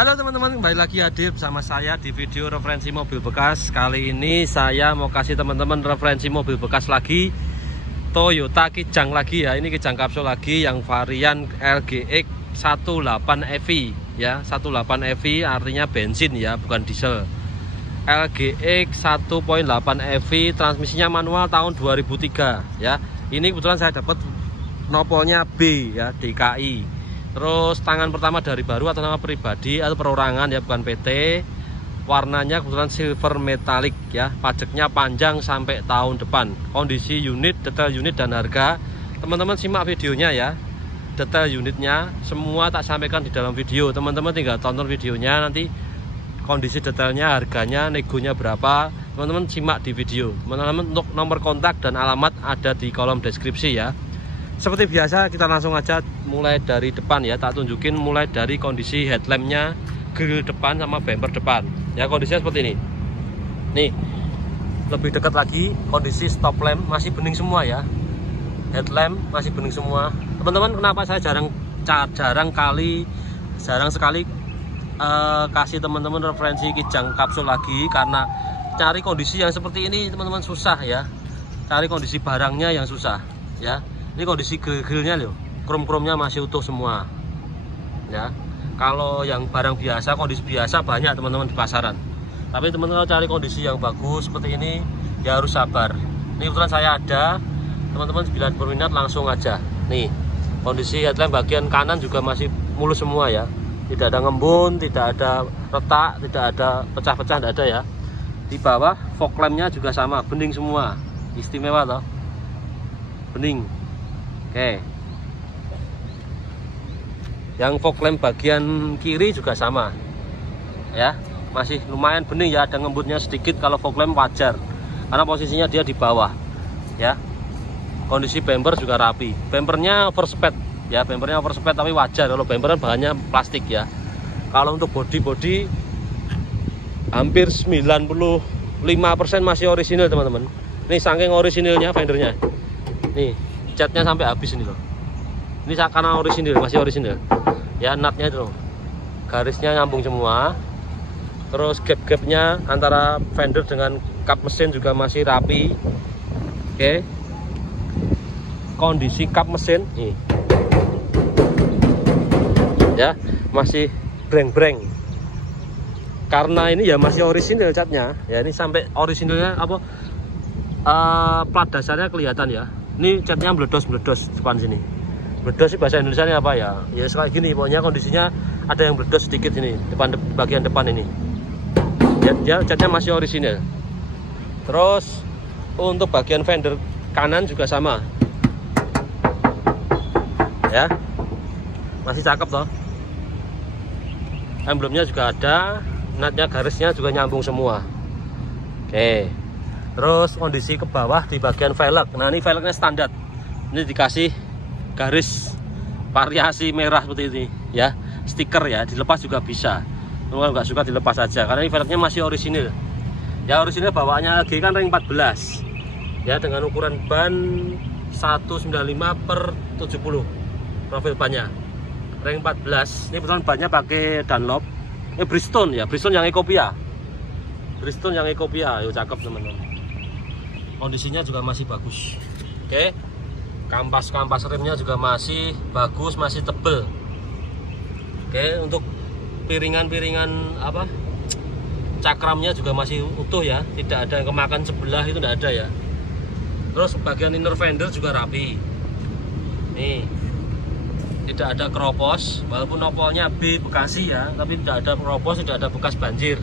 Halo teman-teman, kembali lagi hadir bersama saya di video referensi mobil bekas. Kali ini saya mau kasih teman-teman referensi mobil bekas lagi, Toyota Kijang lagi ya. Ini Kijang kapsul lagi yang varian LGX 18 EV ya. 18 EV artinya bensin ya, bukan diesel. LGX 1.8 EV, transmisinya manual tahun 2003 ya. Ini kebetulan saya dapat nopolnya B ya, DKI. Terus tangan pertama dari baru atau nama pribadi atau perorangan ya, bukan PT. Warnanya kebetulan silver metalik ya. Pajaknya panjang sampai tahun depan. Kondisi unit, detail unit dan harga, teman-teman simak videonya ya. Detail unitnya semua tak sampaikan di dalam video. Teman-teman tinggal tonton videonya, nanti kondisi detailnya, harganya, negonya berapa, teman-teman simak di video. Teman-teman untuk nomor kontak dan alamat ada di kolom deskripsi ya. Seperti biasa kita langsung aja mulai dari depan ya, tak tunjukin mulai dari kondisi headlampnya, grill depan sama bumper depan ya. Kondisinya seperti ini nih, lebih dekat lagi kondisi stop lamp masih bening semua ya, headlamp masih bening semua. Teman-teman, kenapa saya jarang sekali kasih teman-teman referensi Kijang kapsul lagi, karena cari kondisi yang seperti ini teman-teman susah ya, cari kondisi barangnya yang susah ya. Ini kondisi grill-grillnya loh, krom-kromnya masih utuh semua ya. Kalau yang barang biasa, kondisi biasa banyak teman-teman di pasaran, tapi teman-teman cari kondisi yang bagus seperti ini ya harus sabar. Ini kebetulan saya ada, teman-teman bila berminat langsung aja. Nih kondisi headlamp bagian kanan juga masih mulus semua ya, tidak ada ngembun, tidak ada retak, tidak ada pecah-pecah, tidak ada ya. Di bawah fog lampnya juga sama, bening semua, istimewa loh, bening. Oke, yang fog lamp bagian kiri juga sama ya, masih lumayan bening ya, ada ngembutnya sedikit. Kalau fog lamp wajar karena posisinya dia di bawah ya. Kondisi bumper juga rapi, bumpernya overspeed ya, bumpernya overspeed tapi wajar kalau bumper bahannya plastik ya. Kalau untuk body hampir 95% masih orisinil teman-teman. Ini saking orisinilnya fendernya, nih catnya sampai habis ini loh. Ini karena orisinil, masih orisinil ya. Nutnya itu loh, garisnya nyambung semua. Terus gap-gapnya antara fender dengan kap mesin juga masih rapi. Oke, kondisi kap mesin nih ya, masih breng-breng karena ini ya masih orisinil catnya ya. Ini sampai orisinilnya apa, plat dasarnya kelihatan ya. Ini catnya meledos-meledos depan sini. Meledos sih bahasa Indonesia apa ya? Ya kayak gini pokoknya, kondisinya ada yang meledos sedikit ini bagian depan ini. Ya catnya masih orisinil. Terus untuk bagian fender kanan juga sama. Ya. Masih cakep toh. Emblemnya juga ada, nutnya garisnya juga nyambung semua. Oke. Terus kondisi ke bawah di bagian velg. Nah ini velgnya standar, ini dikasih garis variasi merah seperti ini ya, stiker ya, dilepas juga bisa. Kalau nggak suka dilepas saja karena ini velgnya masih orisinil ya. Orisinil bawaannya lagi kan ring 14 ya, dengan ukuran ban 195/70 profil bannya, ring 14. Ini betul bannya pakai Dunlop, ini Bridgestone ya, Bridgestone yang Ecopia, Bridgestone yang Ecopia. Yuk cakep teman-teman, kondisinya juga masih bagus. Oke, kampas remnya juga masih bagus, masih tebel. Oke, untuk piringan apa, cakramnya juga masih utuh ya, tidak ada yang kemakan sebelah, itu tidak ada ya. Terus bagian inner fender juga rapi nih, tidak ada keropos, walaupun nopolnya B Bekasi ya, tapi tidak ada keropos, tidak ada bekas banjir.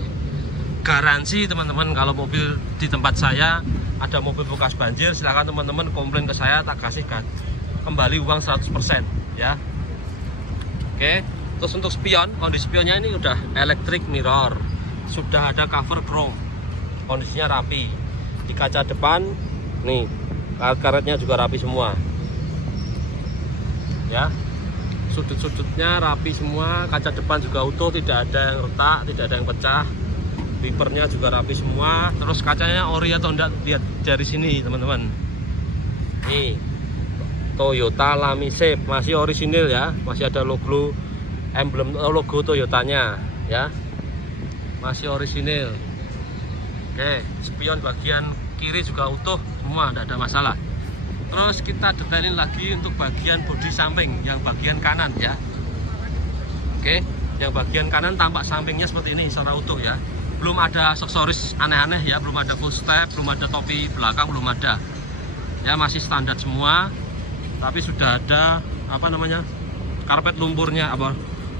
Garansi teman-teman, kalau mobil di tempat saya ada mobil bekas banjir, silahkan teman-teman komplain ke saya, tak kasih kembali uang 100% ya. Oke, terus untuk spion, kondisi spionnya ini udah electric mirror, sudah ada cover chrome, kondisinya rapi. Di kaca depan nih, karetnya juga rapi semua ya, sudut-sudutnya rapi semua, kaca depan juga utuh, tidak ada yang retak, tidak ada yang pecah. Wipernya juga rapi semua. Terus kacanya ori atau enggak, lihat dari sini teman-teman. Nih Toyota Lamisep masih orisinil ya, masih ada logo emblem logo Toyotanya. ya, masih orisinil. Oke, spion bagian kiri juga utuh semua, tidak ada masalah. Terus kita detailin lagi untuk bagian bodi samping yang bagian kanan ya. Oke, yang bagian kanan tampak sampingnya seperti ini secara utuh ya. Belum ada aksesoris aneh-aneh ya, belum ada full step, belum ada topi belakang, belum ada. Ya, masih standar semua. Tapi sudah ada apa namanya? Karpet lumpurnya, apa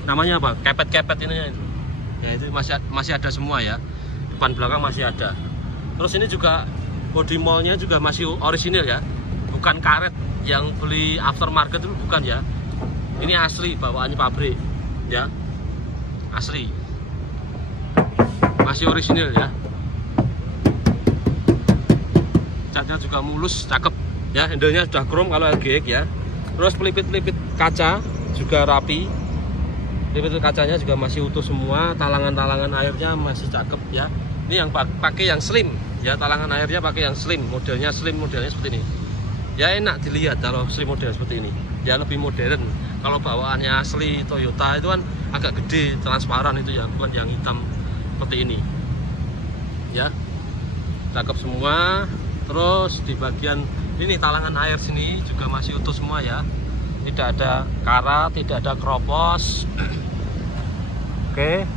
namanya, apa? Kepet-kepet ini. Ya, itu masih ada semua ya. Depan belakang masih ada. Terus ini juga body moldnya juga masih orisinil ya. Bukan karet yang beli aftermarket itu, bukan ya. Ini asli bawaannya pabrik ya. Asli. Masih orisinil ya. Catnya juga mulus, cakep ya. Handle-nya sudah chrome kalau LGX ya. Terus pelipit-pelipit kaca juga rapi. Pelipit kacanya juga masih utuh semua. Talangan-talangan airnya masih cakep ya. Ini yang pakai yang slim ya, talangan airnya pakai yang slim, modelnya seperti ini. Ya, enak dilihat kalau slim model seperti ini. Ya, lebih modern. Kalau bawaannya asli Toyota itu kan agak gede, transparan itu ya, bukan yang hitam seperti ini. Ya, cakep semua. Terus di bagian ini talangan air sini juga masih utuh semua ya. Tidak ada karat, tidak ada keropos. Oke.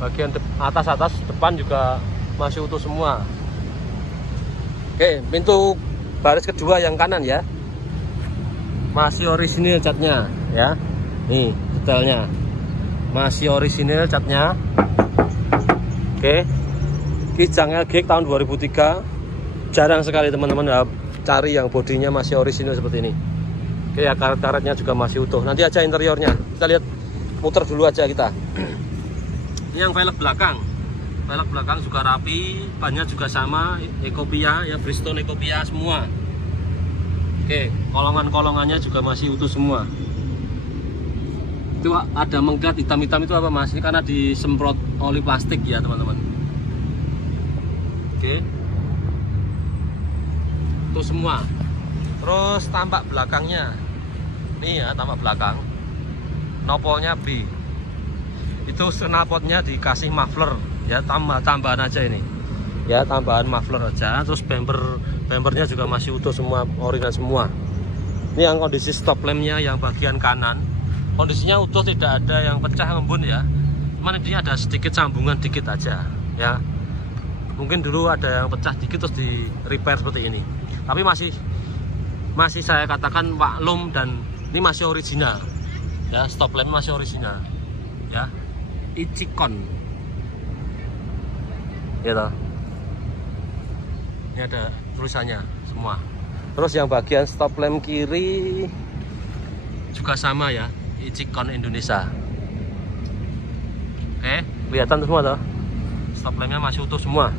Bagian atas depan juga masih utuh semua. Oke, pintu baris kedua yang kanan ya. Masih orisinil catnya ya. Nih, detailnya. Masih orisinil catnya. Oke. Kijang LGX tahun 2003. Jarang sekali teman-teman ya cari yang bodinya masih orisinil seperti ini. Oke, ya, karet-karetnya juga masih utuh. Nanti aja interiornya. Kita lihat, muter dulu aja kita. Ini yang velg belakang. Velg belakang juga rapi, bannya juga sama, Ecopia ya, Bridgestone Ecopia semua. Oke, kolongan-kolongannya juga masih utuh semua. Itu ada mengkilat hitam-hitam itu apa Mas? Ini karena disemprot oli plastik ya teman-teman. Oke, itu semua. Terus tampak belakangnya, nih ya, tampak belakang. Nopolnya B. Itu knalpotnya dikasih muffler ya, tambahan aja ini ya, tambahan muffler aja. Terus bumpernya juga masih utuh semua, original semua. Ini yang kondisi stop lampnya yang bagian kanan, kondisinya utuh, tidak ada yang pecah ngembun ya. Cuman ini ada sedikit sambungan dikit aja ya, mungkin dulu ada yang pecah dikit terus di repair seperti ini. Tapi masih saya katakan maklum, dan ini masih original ya, stop lamp masih original ya. Ichikon ya toh. Ini ada tulisannya semua. Terus yang bagian stop lamp kiri juga sama ya, Ichikon Indonesia. Oke, kelihatan semua toh. Stop lampnya masih utuh semua.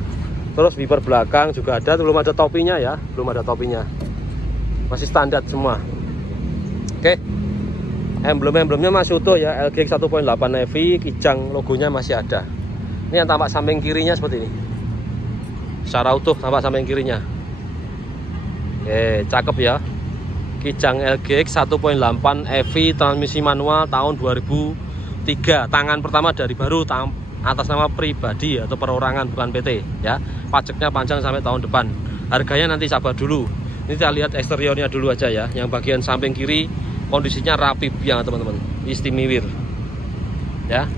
Terus wiper belakang juga ada, belum ada topinya ya, belum ada topinya. Masih standar semua. Oke. Emblem-emblemnya masih utuh ya, LGX 1.8 EV, kijang logonya masih ada. Ini yang tampak samping kirinya seperti ini. Secara utuh tampak samping kirinya. Oke, cakep ya. Kijang LGX 1.8 EV transmisi manual tahun 2003. Tangan pertama dari baru, atas nama pribadi atau perorangan, bukan PT ya. Pajaknya panjang sampai tahun depan. Harganya nanti sabar dulu. Ini kita lihat eksteriornya dulu aja ya. Yang bagian samping kiri kondisinya rapi biang teman-teman, istimewir ya.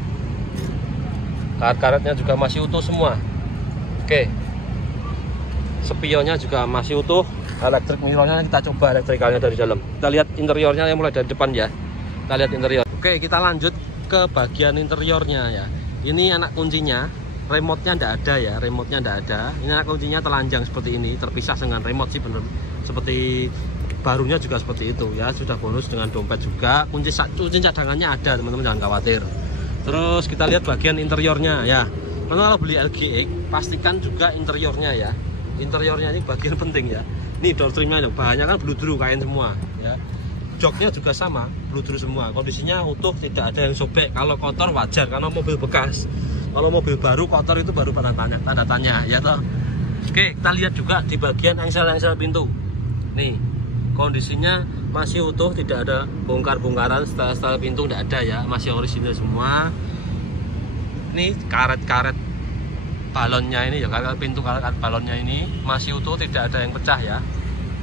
Karet-karetnya juga masih utuh semua. Oke, spionnya juga masih utuh. Elektrik mirrornya kita coba elektrikalnya dari dalam. Kita lihat interiornya yang mulai dari depan ya. Kita lihat interior. Oke, kita lanjut ke bagian interiornya ya. Ini anak kuncinya, remote-nya tidak ada ya, remote-nya tidak ada. Ini anak kuncinya telanjang seperti ini, terpisah dengan remote sih bener. Seperti barunya juga seperti itu ya, sudah bonus dengan dompet juga. Kunci cadangannya ada teman-teman, jangan khawatir. Terus kita lihat bagian interiornya ya. Kalau beli LGX pastikan juga interiornya ya. Interiornya ini bagian penting ya. Ini door trimnya bahannya kan bludru kain semua ya. Joknya juga sama, bludru semua. Kondisinya utuh, tidak ada yang sobek. Kalau kotor wajar karena mobil bekas. Kalau mobil baru kotor itu baru tanda tanya ya toh. Oke, kita lihat juga di bagian engsel-engsel pintu. Nih, kondisinya masih utuh, tidak ada bongkar-bongkaran, setel pintu tidak ada ya, masih orisinil semua. Ini karet-karet balonnya ini ya, karet pintu, karet balonnya ini masih utuh, tidak ada yang pecah ya.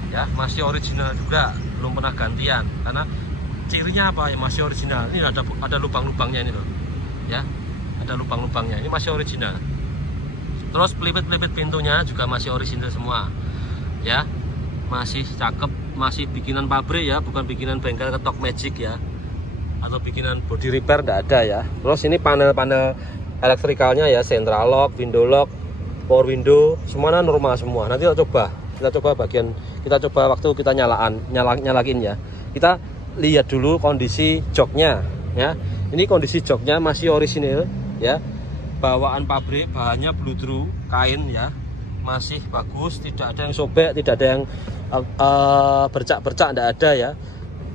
Ya, masih original juga, belum pernah gantian. Karena cirinya apa ya, masih original. Ini ada lubang-lubangnya ini loh. Ya, ada lubang-lubangnya. Ini masih original. Terus pelipet-pelipet pintunya juga masih orisinil semua. Ya, masih cakep, masih bikinan pabrik ya, bukan bikinan bengkel ketok magic ya, atau bikinan body repair, tidak ada ya. Terus ini panel-panel elektrikalnya ya, central lock, window lock, power window, semuanya normal semua. Nanti kita coba bagian, kita coba waktu kita nyalakin ya. Kita lihat dulu kondisi joknya ya. Ini kondisi joknya masih orisinil ya, bawaan pabrik, bahannya bludru kain ya, masih bagus, tidak ada yang sobek, tidak ada yang bercak-bercak, tidak ada ya.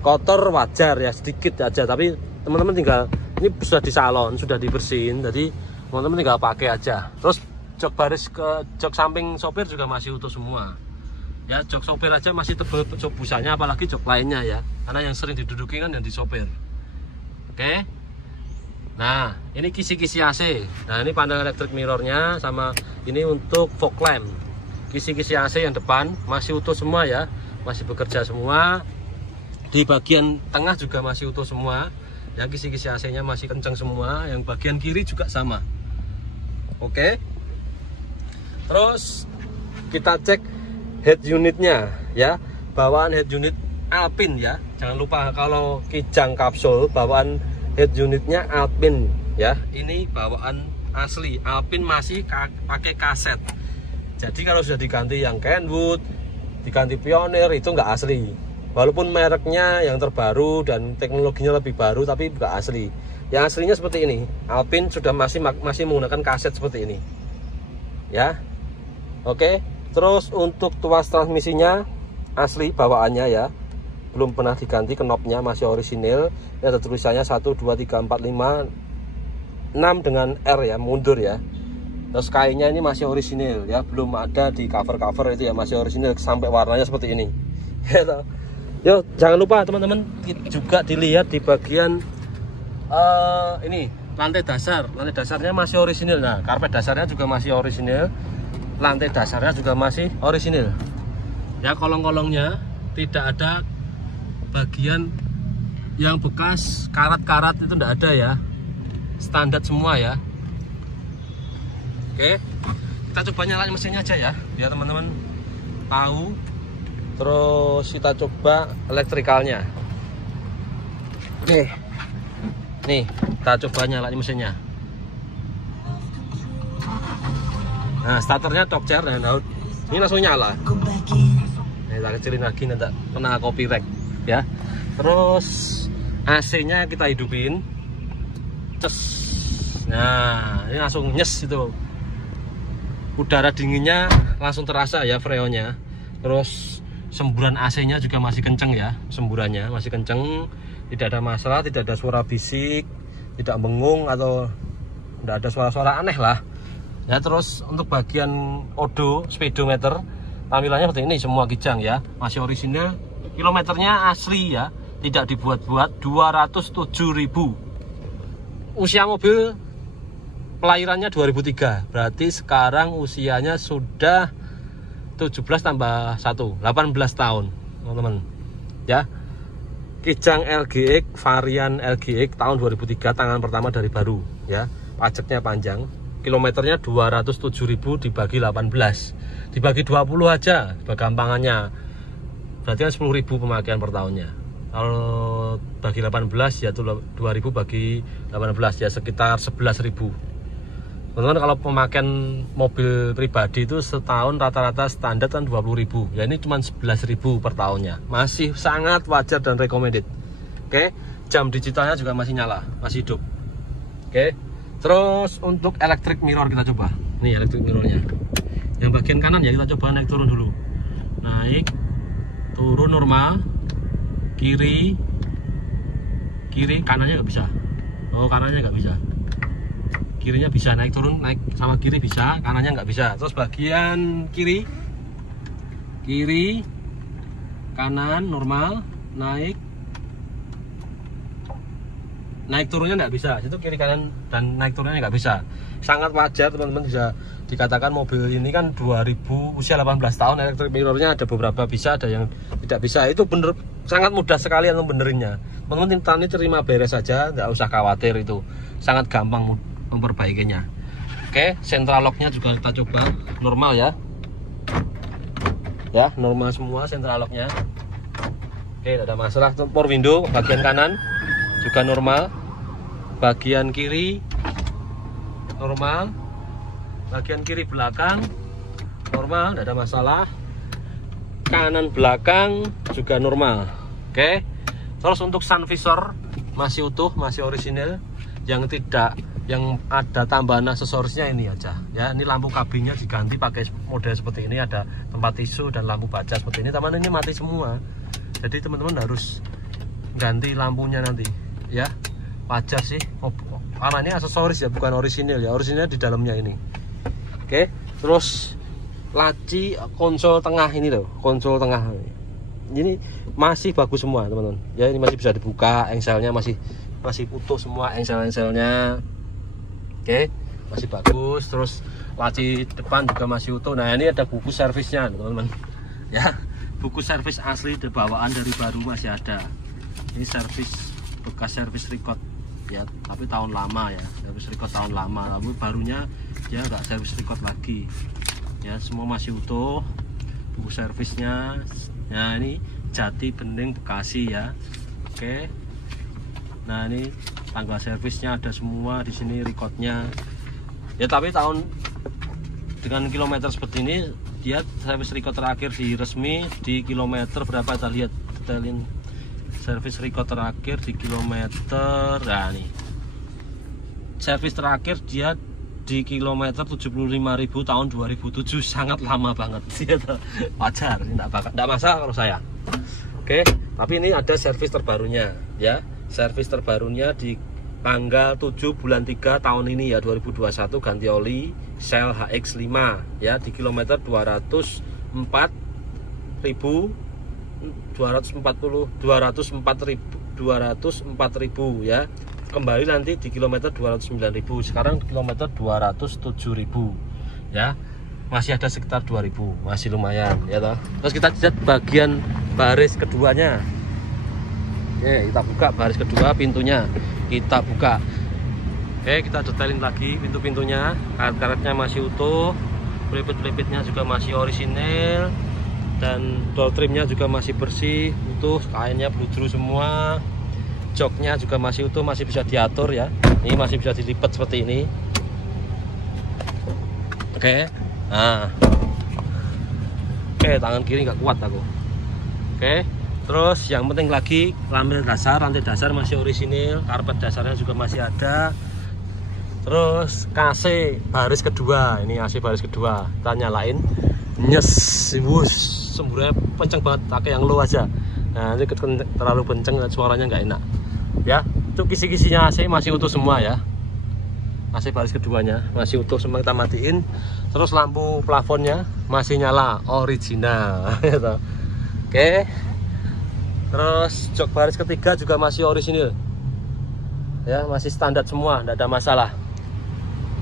Kotor wajar ya, sedikit aja, tapi teman-teman tinggal, ini sudah di salon, sudah dibersihin, jadi teman-teman tinggal pakai aja. Terus jok baris ke jok samping sopir juga masih utuh semua ya. Jok sopir aja masih tebal jok busanya, apalagi jok lainnya ya, karena yang sering diduduki kan yang di sopir. Oke. Nah, ini kisi-kisi AC. Nah, ini panel electric mirrornya, sama ini untuk fog lamp. Kisi-kisi AC yang depan masih utuh semua ya, masih bekerja semua. Di bagian tengah juga masih utuh semua. Ya, kisi-kisi AC-nya masih kencang semua. Yang bagian kiri juga sama. Oke. Terus kita cek head unitnya ya. Bawaan head unit Alpine ya. Jangan lupa kalau Kijang kapsul bawaan head unitnya Alpine ya. Ini bawaan asli Alpine, masih pakai kaset. Jadi kalau sudah diganti yang Kenwood, diganti Pioneer, itu nggak asli. Walaupun mereknya yang terbaru dan teknologinya lebih baru, tapi nggak asli. Yang aslinya seperti ini. Alpine sudah masih menggunakan kaset seperti ini. Ya. Oke. Terus untuk tuas transmisinya asli bawaannya ya. Belum pernah diganti, knobnya masih orisinil. Ini ada tulisannya 1 2 3 4 5 6 dengan R ya, mundur ya. Terus kainnya ini masih orisinil ya, belum ada di cover-cover itu ya, masih orisinil sampai warnanya seperti ini. Yo, jangan lupa teman-teman juga dilihat di bagian ini lantai dasar. Lantai dasarnya masih orisinil. Nah, karpet dasarnya juga masih orisinil. Lantai dasarnya juga masih orisinil. Ya, kolong-kolongnya tidak ada bagian yang bekas karat-karat, itu tidak ada ya, standar semua ya. Oke, kita coba nyalain mesinnya aja ya, biar teman-teman tahu. Terus kita coba elektrikalnya. Oke, nih kita coba nyalain mesinnya. Nah, starternya top chair dan Daud ini langsung nyala. Nih, kita kecilin lagi nanti kena copyright ya. Terus AC-nya kita hidupin. Ces. Nah, ini langsung nyes itu. Udara dinginnya langsung terasa ya, freonnya. Terus semburan AC-nya juga masih kenceng ya, semburannya masih kenceng. Tidak ada masalah, tidak ada suara bisik, tidak mengung atau tidak ada suara-suara aneh lah. Ya, terus untuk bagian odo speedometer tampilannya seperti ini, semua Kijang ya, masih orisinal. Kilometernya asli ya, tidak dibuat-buat, 207.000. Usia mobil pelahirannya 2003, berarti sekarang usianya sudah 17 tambah 1, 18 tahun teman-teman ya. Kijang LGX varian LGX tahun 2003, tangan pertama dari baru ya. Pajaknya panjang, kilometernya 207.000 dibagi 18, dibagi 20 aja gampangannya, berarti kan 10.000 pemakaian per tahunnya. Kalau bagi 18 ya itu 2.000 bagi 18 ya sekitar 11.000. Teman-teman, kalau pemakaian mobil pribadi itu setahun rata-rata standar kan 20.000. Ya ini cuma 11.000 per tahunnya. Masih sangat wajar dan recommended. Oke, jam digitalnya juga masih nyala, masih hidup. Oke. Terus untuk electric mirror kita coba. Nih electric mirrornya. Yang bagian kanan ya kita coba naik turun dulu. Naik, turun normal, kiri, kanannya nggak bisa. Oh, kanannya nggak bisa. Kirinya bisa, naik turun, naik sama kiri bisa, kanannya nggak bisa. Terus bagian kiri, kanan normal, naik turunnya nggak bisa, itu kiri kanan dan naik turunnya nggak bisa. Sangat wajar teman-teman, bisa dikatakan mobil ini kan 2000 usia 18 tahun, electric mirrornya ada beberapa bisa, ada yang tidak bisa. Itu bener, sangat mudah sekali untuk benerinnya. Teman-teman tani terima beres saja, nggak usah khawatir, itu sangat gampang memperbaikinya. Oke, central locknya juga kita coba normal ya, normal semua central locknya. Oke, tidak ada masalah. Power window bagian kanan juga normal, bagian kiri normal, bagian kiri belakang normal, tidak ada masalah. Kanan belakang juga normal. Oke, terus untuk sun visor masih utuh, masih orisinil. Yang ada tambahan aksesorisnya ini aja ya. Ini lampu kabinnya diganti pakai model seperti ini, ada tempat tisu dan lampu baja seperti ini. Teman ini mati semua, jadi teman-teman harus ganti lampunya nanti ya. Wajar sih, karena ini aksesoris ya, bukan orisinil ya. Orisinil di dalamnya ini. Oke, terus laci konsol tengah ini loh, konsol tengah ini masih bagus semua teman-teman ya. Ini masih bisa dibuka, engselnya masih utuh semua, engsel-engselnya. Oke, masih bagus. Terus laci depan juga masih utuh. Nah, ini ada buku servisnya teman-teman ya, buku servis asli bawaan dari baru masih ada. Ini servis, bekas servis record ya, tapi tahun lama ya, servis record tahun lama. Lalu barunya ya nggak servis record lagi ya, semua masih utuh buku servisnya. Nah, ini Jati Bening Bekasi ya. Oke, nah ini tanggal servisnya ada semua di sini, recordnya ya. Tapi tahun dengan kilometer seperti ini, dia servis record terakhir di resmi di kilometer berapa, kita lihat detailin servis record terakhir di kilometer. Nah, nih servis terakhir dia di kilometer 75.000 tahun 2007, sangat lama banget ya. Wajar, tidak masalah kalau saya. Oke, tapi ini ada servis terbarunya ya. Servis terbarunya di tanggal 7 bulan 3 tahun ini ya, 2021, ganti oli Shell HX5 ya, di kilometer 204.000 ya. Kembali nanti di kilometer 209.000, sekarang kilometer 207.000 ya. Masih ada sekitar 2.000, masih lumayan ya toh. Terus kita lihat bagian baris keduanya. Oke, kita buka baris kedua, pintunya kita buka. Oke, kita detailin lagi pintu-pintunya. Karet-karetnya masih utuh, pelipit-pelipitnya juga masih orisinil, dan door trimnya juga masih bersih, utuh, kainnya bludru semua. Joknya juga masih utuh, masih bisa diatur ya. Ini masih bisa dilipat seperti ini. Oke, nah, oke, tangan kiri nggak kuat aku. Oke, terus yang penting lagi rantai dasar masih orisinil, karpet dasarnya juga masih ada. Terus AC baris kedua, ini AC baris kedua, kita nyalain, nyes, bus, semburannya kenceng banget, pakai yang low aja. Nah, ini terlalu kenceng, suaranya nggak enak ya. Itu kisi-kisinya AC masih utuh semua ya. AC baris keduanya masih utuh semua, kita matiin. Terus lampu plafonnya masih nyala, original gitu. Oke, terus jok baris ketiga juga masih orisinil ya, masih standar semua, tidak ada masalah.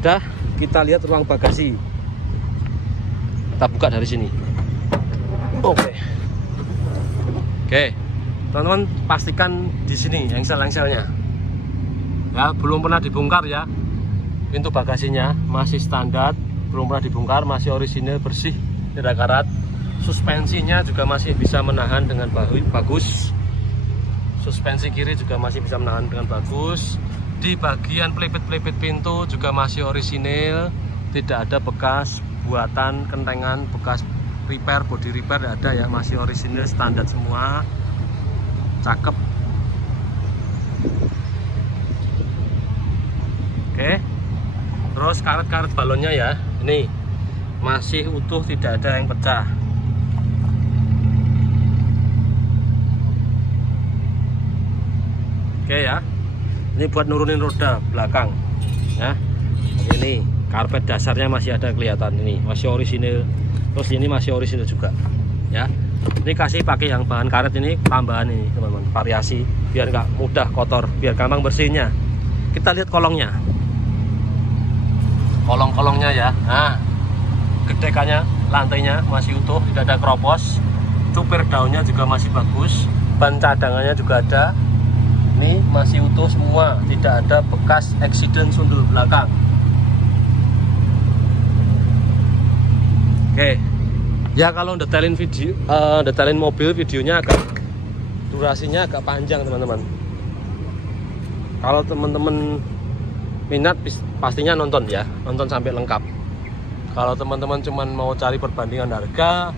Udah, kita lihat ruang bagasi, kita buka dari sini. Oke, teman-teman pastikan di sini engsel-engselnya ya belum pernah dibongkar ya. Pintu bagasinya masih standar, belum pernah dibongkar, masih orisinil, bersih, tidak karat. Suspensinya juga masih bisa menahan dengan bagus. Suspensi kiri juga masih bisa menahan dengan bagus. Di bagian pelipit-pelipit pintu juga masih orisinil, tidak ada bekas buatan, kentengan, bekas repair, body repair tidak ada ya, masih orisinil, standar semua, cakep. Oke, terus karet-karet balonnya ya, ini masih utuh, tidak ada yang pecah. Oke ya, ini buat nurunin roda belakang ya. Ini karpet dasarnya masih ada kelihatan, ini masih orisinil. Terus ini masih orisinil juga ya. Ini kasih pakai yang bahan karet ini tambahan ini teman-teman, variasi biar nggak mudah kotor, biar gampang bersihnya. Kita lihat kolongnya, kolong-kolongnya ya. Nah, gedekannya, lantainya masih utuh, tidak ada keropos. Cupir daunnya juga masih bagus, ban cadangannya juga ada. Ini masih utuh semua, tidak ada bekas accident sundul belakang. Oke. Ya kalau detailin video, detailin mobil, videonya agak durasinya agak panjang teman-teman. Kalau teman-teman minat pastinya nonton ya, nonton sampai lengkap. Kalau teman-teman cuman mau cari perbandingan harga,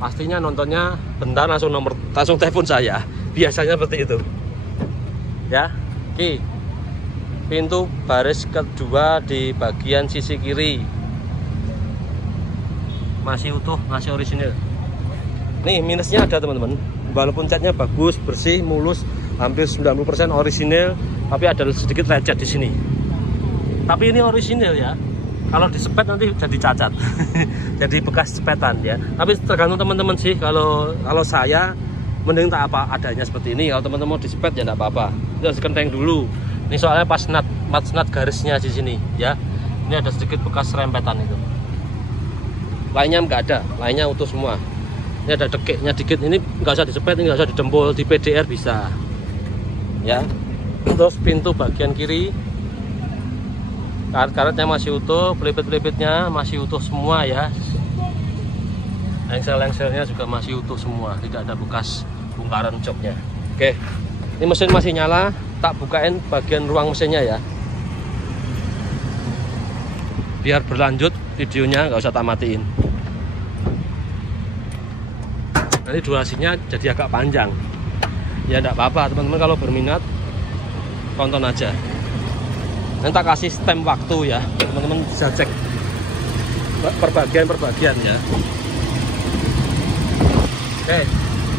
pastinya nontonnya bentar langsung telepon saya. Biasanya seperti itu. Ya, oke. Pintu baris kedua di bagian sisi kiri masih utuh, masih orisinil. Nih minusnya ada teman-teman, walaupun catnya bagus, bersih, mulus, hampir 90% orisinil, tapi ada sedikit lecet di sini. Tapi ini orisinil ya. Kalau disepet nanti jadi cacat, jadi bekas cepetan ya. Tapi tergantung teman-teman sih. Kalau saya mending tak apa adanya seperti ini. Kalau teman-teman mau disepet ya enggak apa-apa. Itu harus kenteng dulu. Ini soalnya pas nut garisnya di sini ya. Ini ada sedikit bekas rempetan itu. Lainnya nggak ada, lainnya utuh semua. Ini ada dekiknya dikit, ini nggak usah disepet, ini nggak usah dijempol, di PDR bisa ya. Terus pintu bagian kiri, karet-karetnya masih utuh, pelipit-pelipitnya masih utuh semua ya. Lengsel-lengselnya juga masih utuh semua, tidak ada bekas bongkaran joknya. Oke, ini mesin masih nyala, tak bukain bagian ruang mesinnya ya, biar berlanjut videonya, nggak usah tak matiin. Nanti durasinya jadi agak panjang ya, enggak apa-apa teman-teman. Kalau berminat tonton aja, nanti tak kasih stem waktu ya, teman-teman bisa cek perbagian ya. Oke,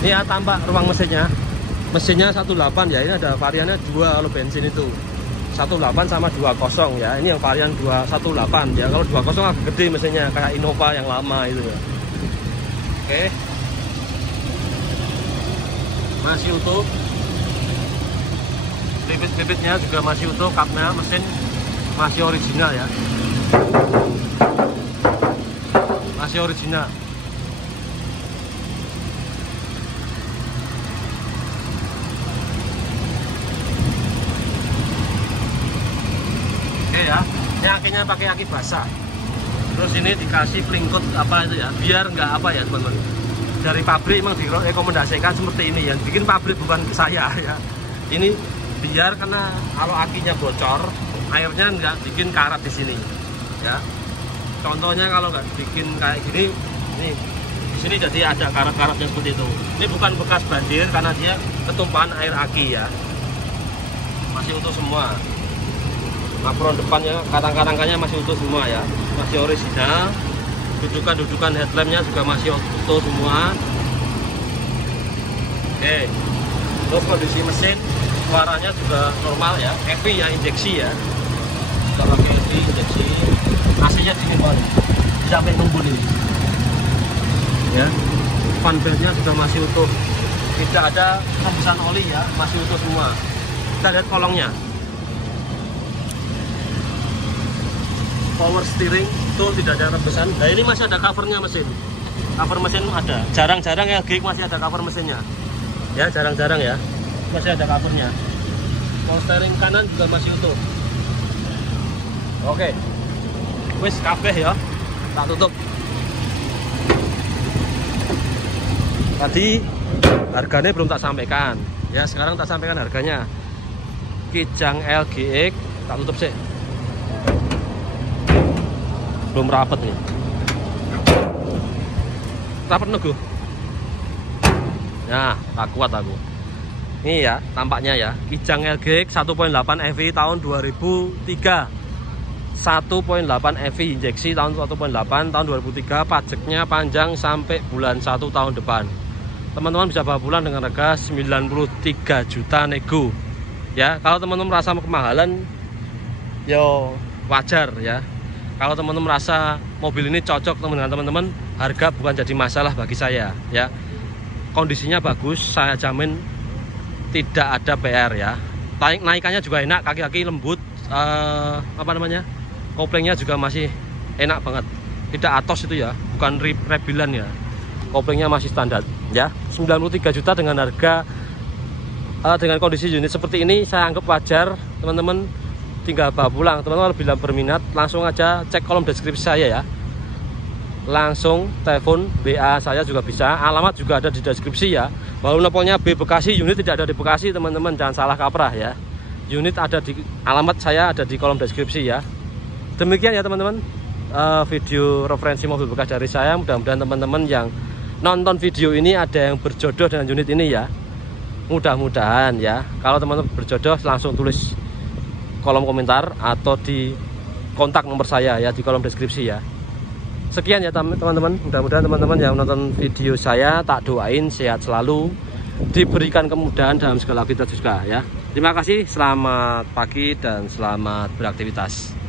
ini ya tambah ruang mesinnya 18 ya. Ini ada variannya 2 kalau bensin itu 18 sama 20 ya. Ini yang varian 218 ya. Kalau 20 agak gede mesinnya, kayak Innova yang lama itu ya. Oke, masih utuh, bibit-bibitnya juga masih utuh, kapnya mesin masih original ya, masih original. Oke ya, ini akinya pakai aki basah. Terus ini dikasih pelingkut apa itu ya, biar nggak apa ya teman-teman. Dari pabrik memang direkomendasikan seperti ini ya, bikin pabrik bukan saya ya. Ini biar karena kalau akinya bocor, airnya nggak bikin karat di sini ya. Contohnya kalau nggak bikin kayak gini, nih di sini jadi ada karat-karatnya seperti itu. Ini bukan bekas banjir karena dia ketumpahan air aki ya, masih utuh semua. Apron depannya, karang-karangkannya masih utuh semua ya, masih original. Dudukan headlampnya juga masih utuh semua. Oke, terus kondisi mesin, suaranya juga normal ya, EV ya, injeksi ya. Kita pakai EV injeksi. AC-nya dingin banget, sampai nunggu nih ya. Fan beltnya juga masih utuh, tidak ada rembesan oli ya, masih utuh semua. Kita lihat kolongnya. Power steering itu tidak ada rembesan. Nah ini masih ada covernya mesin. Cover mesin ada. Jarang-jarang LG masih ada cover mesinnya. Ya jarang-jarang ya. Masih ada covernya. Power steering kanan juga masih utuh. Oke. Wis kabeh ya. Tak tutup. Tadi harganya belum tak sampaikan. Ya sekarang tak sampaikan harganya. Kijang LGX tak tutup sih. Belum rapet nih. Rapet nego. Nah, tak kuat aku. Ini ya, tampaknya ya. Kijang LGX 1.8 EV tahun 2003. 1.8 EV injeksi tahun 1.8 tahun 2003. Pajaknya panjang sampai bulan 1 tahun depan. Teman-teman bisa bawa pulang dengan harga 93 juta nego. Ya, kalau teman-teman merasa kemahalan, yo wajar ya. Kalau teman-teman merasa mobil ini cocok dengan teman-teman, harga bukan jadi masalah bagi saya ya. kondisinya bagus, saya jamin tidak ada PR ya. Naikannya juga enak, kaki-kaki lembut, koplingnya juga masih enak banget, tidak atos itu ya, bukan rebilan ya, koplingnya masih standar ya. 93 juta dengan harga dengan kondisi unit seperti ini saya anggap wajar. Teman-teman tinggal bawa pulang. Teman-teman bila berminat langsung aja cek kolom deskripsi saya ya, langsung telepon BA saya juga bisa, alamat juga ada di deskripsi ya. Walau nomornya B Bekasi, unit tidak ada di Bekasi teman-teman, jangan salah kaprah ya. Unit ada di, alamat saya ada di kolom deskripsi ya. Demikian ya teman-teman, video referensi mobil bekas dari saya. Mudah-mudahan teman-teman yang nonton video ini ada yang berjodoh dengan unit ini ya. Mudah-mudahan ya. Kalau teman-teman berjodoh langsung tulis kolom komentar atau di kontak nomor saya ya di kolom deskripsi ya. Sekian ya teman-teman, mudah-mudahan teman-teman yang nonton video saya tak doain sehat selalu, diberikan kemudahan dalam segala aktivitas juga ya. Terima kasih, selamat pagi dan selamat beraktivitas.